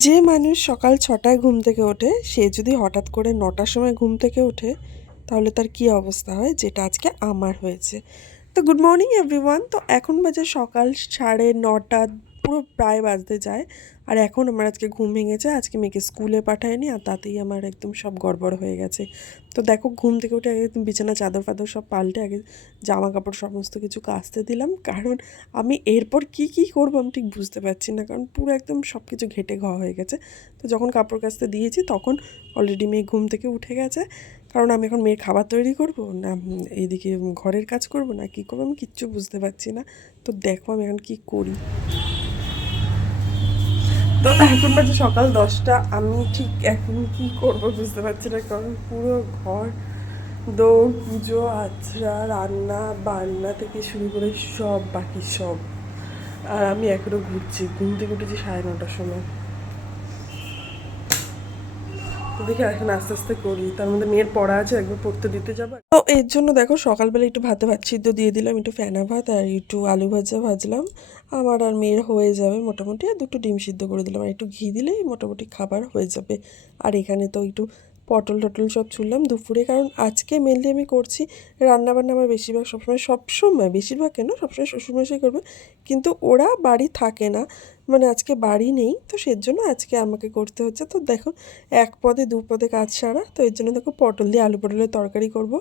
যে মানুষ সকাল ছটায় ঘুম থেকে ওঠে, সে যদি হঠাৎ করে নটার সময় ঘুম থেকে ওঠে, তাহলে তার কি অবস্থা হয়? যেটা আজকে আমার হয়েছে। তো গুড মর্নিং এভরিওয়ান তো এখন বাজে সকাল সাড়ে নটা পুরো প্রায় বাজতে যায়। আর এখন আমার আজকে ঘুম ভেঙেছে, আজকে মেয়েকে স্কুলে পাঠায়নি আর তাতেই আমার একদম সব গড়বড় হয়ে গেছে। তো দেখো, ঘুম থেকে উঠে আগে বিছানা, চাদর ফাদর সব পাল্টে আগে জামা কাপড় সমস্ত কিছু কাচতে দিলাম। কারণ আমি এরপর কি কি করব আমি ঠিক বুঝতে পারছি না। কারণ পুরো একদম সব কিছু ঘেটে ঘা হয়ে গেছে। তো যখন কাপড় কাচতে দিয়েছি, তখন অলরেডি মেয়ে ঘুম থেকে উঠে গেছে। কারণ আমি এখন মেয়ের খাবার তৈরি করব না এইদিকে ঘরের কাজ করব না, কী করব আমি কিচ্ছু বুঝতে পারছি না। তো দেখো আমি এখন কী করি। তো এখন বাজে সকাল দশটা, আমি ঠিক এখন কি করব বুঝতে পারছি না, কারণ পুরো ঘর দৌড় পুজো আচরা রান্না, বান্না থেকে শুরু করে সব বাকি সব। আর আমি এখনও ঘুরছি, ঘুম থেকে উঠেছি সাড়ে নটার সময় তো দেখি এখন আস্তে আস্তে করি। তার মধ্যে মেয়ের পড়া আছে, একবার পড়তে দিতে যাব। তো এর জন্য দেখো, সকালবেলা একটু ভাতে ভাত সিদ্ধ দিয়ে দিলাম, একটু ফেনা ভাত আর একটু আলু ভাজা ভাজলাম। আমার আর মেয়ের হয়ে যাবে মোটামুটি, আর দুটো ডিম সিদ্ধ করে দিলাম। আর একটু ঘি দিলেই মোটামুটি খাবার হয়ে যাবে। আর এখানে তো একটু পটল টটল সব ছুললাম দুপুরে, কারণ আজকে মেনলি আমি করছি রান্না বান্না আমার বেশিরভাগ সবসময় সবসময়, বেশিরভাগ কেন? সবসময় শ্বশুরমশাই করবে, কিন্তু ওরা বাড়ি থাকে না মানে আজকে বাড়ি নেই, তো সেজন্য আজকে আমাকে করতে হচ্ছে। তো দেখো, এক পদে, দু পদে কাজ সারা, তো এর জন্য দেখো পটল দিয়ে আলু পটলের তরকারি করব।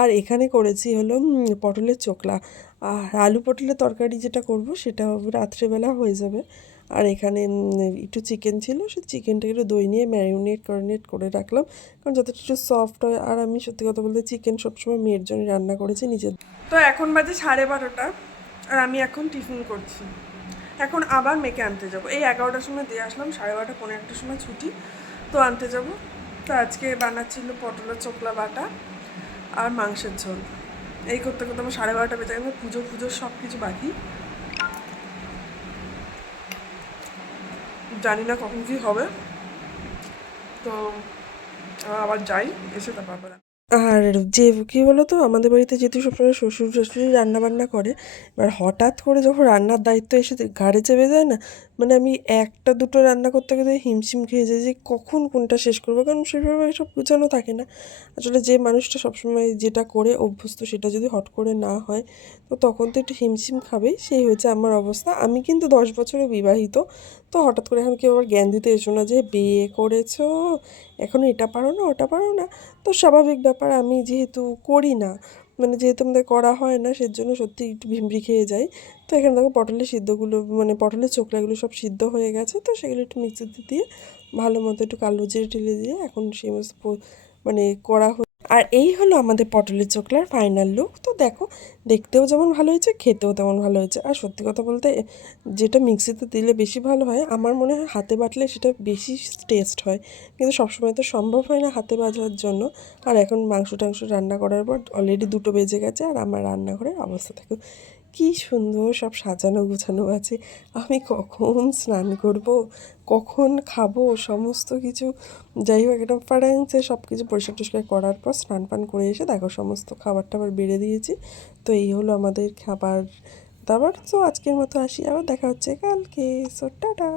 আর এখানে করেছি হলো পটলের চোকলা। আর আলু পটলের তরকারি যেটা করব, সেটা রাত্রেবেলা হয়ে যাবে। আর এখানে একটু চিকেন ছিল সে চিকেনটাকে একটু দই নিয়ে ম্যারিনেট করিনেট করে রাখলাম। কারণ যাতে একটু সফট হয়, আর আমি সত্যি কথা বলতে চিকেন সবসময় মেয়ের জন্য রান্না করেছি, নিজের তো এখন বাজে সাড়ে বারোটা, আর আমি এখন টিফিন করছি। এখন আবার মেয়েকে আনতে যাব। এই এগারোটার সময় দিয়ে আসলাম, সাড়ে বারোটা পনেরো একটার সময় ছুটি, তো আনতে যাব। তো আজকে বানাচ্ছিল পটলের চোকলা বাটা আর মাংসের ঝোল। এই করতে করতে আমার সাড়ে বারোটা বেজে গেছে, পুজো পুজো সব কিছু বাকি। জানি না কখন কি হবে। তো আবার যাই, এসে তারপর আর যে, কী বলো তো আমাদের বাড়িতে যেহেতু সবসময় শ্বশুর শাশুড়ি রান্নাবান্না করে, এবার হঠাৎ করে যখন রান্নার দায়িত্ব এসে ঘাড়ে চেপে যায় না মানে আমি একটা, দুটো রান্না করতে গেলে হিমশিম খেয়ে যাই যে, কখন কোনটা শেষ করব? কারণ সেভাবে সব গুছানো থাকে না। আসলে যে মানুষটা সবসময় যেটা করে অভ্যস্ত, সেটা যদি হট করে না হয়, তো তখন তো একটু হিমশিম খাবেই, সেই হয়েছে আমার অবস্থা। আমি কিন্তু দশ বছরে বিবাহিত তো হঠাৎ করে এখন কেউ আবার জ্ঞান দিতে এসো না যে, বিয়ে করেছ? এখন এটা পারো না, ওটা পারো না? তো স্বাভাবিক ব্যাপার, আমি যেহেতু করি না মানে যেহেতু আমাদের করা হয় না, সেজন্য সত্যি একটু ভিমড়ি খেয়ে যাই। তো এখানে দেখো পটলের সিদ্ধগুলো মানে পটলের চোখলাগুলো সব সিদ্ধ হয়ে গেছে, তো সেগুলো একটু মিক্সিতে দিয়ে ভালো মতো একটু কালো জিরে টেলে দিয়ে এখন সেই মানে করা আর এই হলো আমাদের পটলের চোখলার ফাইনাল লুক তো দেখো, দেখতেও যেমন ভালো হয়েছে, খেতেও তেমন ভালো হয়েছে। আর সত্যি কথা বলতে, যেটা মিক্সিতে দিলে বেশি ভালো হয়, আমার মনে হয় হাতে বাটলে সেটা বেশি টেস্ট হয়। কিন্তু সবসময় তো সম্ভব হয় না হাতে বাজার জন্য। আর এখন মাংস টাংস রান্না করার পর অলরেডি দুটো বেজে গেছে, আর আমার রান্নাঘরের অবস্থা দেখো কি সুন্দর সব সাজানো গোছানো আছে। আমি কখন স্নান করব, কখন খাব, সমস্ত কিছু। যাই হোক, একদম ফাড়াংসে সব কিছু পরিষ্কার টরিষ্কার করার পর স্নান পান করে এসে দেখো সমস্ত খাবার টাবার বেড়ে দিয়েছি। তো এই হলো আমাদের খাবার দাবার তো আজকের মতো আসি, আবার দেখা হচ্ছে কালকে। So tata